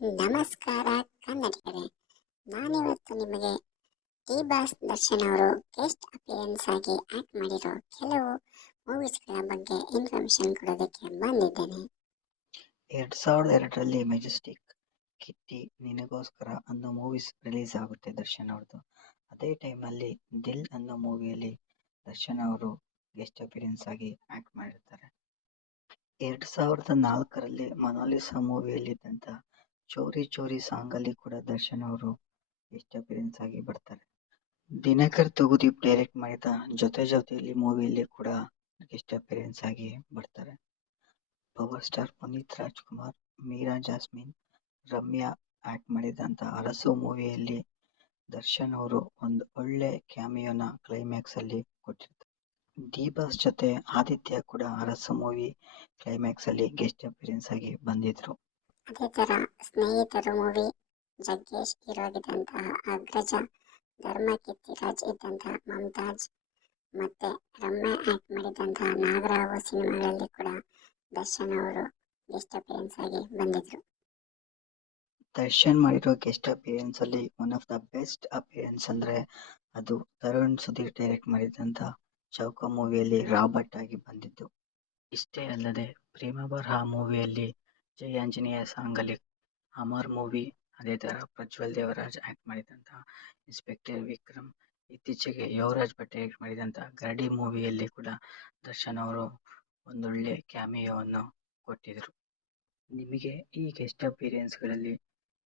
ನಮಸ್ಕಾರ ಕನ್ನಡಿಗರೇ, ನಾನಿವತ್ತು ನಿಮಗೆ ಟಿ ಬಾಸ್ ದರ್ಶನ್ ಅವರು ಗೆಸ್ಟ್ ಅಪಿಯರೆನ್ಸ್ ಆಗಿ ಆಕ್ಟ್ ಮಾಡಿರೋ ಕೆಲವು ಮೂವೀಸ್ಗಳ ಬಗ್ಗೆ ಇನ್ಫಾರ್ಮೇಶನ್ ಕೊಡೋದಕ್ಕೆ ಬಂದಿದ್ದೇನೆ. 2002ರಲ್ಲಿ ಮೆಜೆಸ್ಟಿಕ್, ಕಿಟ್ಟಿ, ನಿನಗೋಸ್ಕರ ಅನ್ನೋ ಮೂವೀಸ್ ರಿಲೀಸ್ ಆಗುತ್ತೆ ದರ್ಶನ್ ಅವ್ರದ್ದು. ಅದೇ ಟೈಮಲ್ಲಿ ದಿಲ್ ಅನ್ನೋ ಮೂವಿಯಲ್ಲಿ ದರ್ಶನ್ ಅವರು ಗೆಸ್ಟ್ ಅಪಿಯರೆನ್ಸ್ ಆಗಿ ಆಕ್ಟ್ ಮಾಡಿರ್ತಾರೆ. 2004ರಲ್ಲಿ ಮೊನಾಲಿಸಾ ಮೂವಿಯಲ್ಲಿದ್ದಂಥ ಚೋರಿ ಚೋರಿ ಸಾಂಗ್ ಅಲ್ಲಿ ಕೂಡ ದರ್ಶನ್ ಅವರು ಗೆಸ್ಟ್ ಅಪಿಯರೆನ್ಸ್ ಆಗಿ ಬರ್ತಾರೆ. ದಿನಕರ್ ತೂಗುದೀಪ್ ಡೈರೆಕ್ಟ್ ಮಾಡಿದ ಜೊತೆ ಜೊತೆಯಲ್ಲಿ ಮೂವಿಯಲ್ಲಿ ಕೂಡ ಗೆಸ್ಟ್ ಅಪಿಯರೆನ್ಸ್ ಆಗಿ ಬರ್ತಾರೆ. Power star Puneeth Rajkumar, Meera Jasmine, Ramya act ಮಾಡಿದಂತ ಅರಸು ಮೂವಿಯಲ್ಲಿ ದರ್ಶನ್ ಅವರು ಒಂದು ಒಳ್ಳೆ ಕ್ಯಾಮಿಯೋನ ಕ್ಲೈಮ್ಯಾಕ್ಸ್ ಅಲ್ಲಿ ಕೊಟ್ಟಿರ್ತಾರೆ. ಡಿ ಬಾಸ್ ಜೊತೆ ಆದಿತ್ಯ ಕೂಡ ಅರಸು ಮೂವಿ ಕ್ಲೈಮ್ಯಾಕ್ಸ್ ಅಲ್ಲಿ ಗೆಸ್ಟ್ ಅಪಿಯರೆನ್ಸ್ ಆಗಿ ಬಂದಿದ್ರು. ಅದೇ ತರ ಸ್ನೇಹಿತರು ಮೂವಿ ಜಗ್ಗೇಶ್ ಹೀರೋ ಆಗಿದ್ದಂತಹ ಅಗ್ರಜ, ಧರ್ಮ ಕೀರ್ತಿರಾಜ್ ಇದ್ದಂತಹ ಮಮತಾಜ್ ಮತ್ತೆ ರಮ್ಯಾ ಆಕ್ಟ್ ಮಾಡಿದಂತಹ ನಾಗರಾವು ಸಿನಿಮಾಗಳಲ್ಲಿ ಕೂಡ ದರ್ಶನ್ ಅವರು ಗೆಸ್ಟ್ ಅಪಿಯರೆನ್ಸ್ ಆಗಿ ಬಂದಿದ್ರು. ದರ್ಶನ್ ಮಾಡಿರೋ ಗೆಸ್ಟ್ ಅಪಿಯರೆನ್ಸ್ ಅಲ್ಲಿ one of the best appearance ಅಂದ್ರೆ ಅದು ತರುಣ್ ಸುಧೀರ್ ಡೈರೆಕ್ಟ್ ಮಾಡಿದಂತ ಚೌಕ ಮೂವಿಯಲ್ಲಿ ರಾಬರ್ಟ್ ಆಗಿ ಬಂದಿದ್ದು. ಇಷ್ಟೇ ಅಲ್ಲದೆ ಪ್ರೇಮ ಬರಹ ಮೂವಿಯಲ್ಲಿ ಜೈ ಆಂಜನೇಯ ಸಾಂಗ್ ಅಲ್ಲಿ, ಅಮರ್ ಮೂವಿ, ಅದೇ ತರ ಪ್ರಜ್ವಲ್ ದೇವರಾಜ್ ಆಕ್ಟ್ ಮಾಡಿದಂತ ಇನ್ಸ್ಪೆಕ್ಟರ್ ವಿಕ್ರಮ್, ಇತ್ತೀಚೆಗೆ ಯುವರಾಜ್ ಭಟ್ ಆಕ್ಟ್ ಮಾಡಿದಂತ ಗರಡಿ ಮೂವಿಯಲ್ಲಿ ಕೂಡ ದರ್ಶನ್ ಅವರು ಒಂದೊಳ್ಳೆ ಕ್ಯಾಮಿಯೋವನ್ನು ಕೊಟ್ಟಿದ್ರು. ನಿಮಗೆ ಈ ಗೆಸ್ಟ್ ಅಪಿಯರೆನ್ಸ್ ಗಳಲ್ಲಿ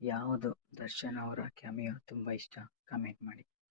ಯಾವುದು ದರ್ಶನ್ ಅವರ ಕ್ಯಾಮಿಯೋ ತುಂಬಾ ಇಷ್ಟ? ಕಮೆಂಟ್ ಮಾಡಿ.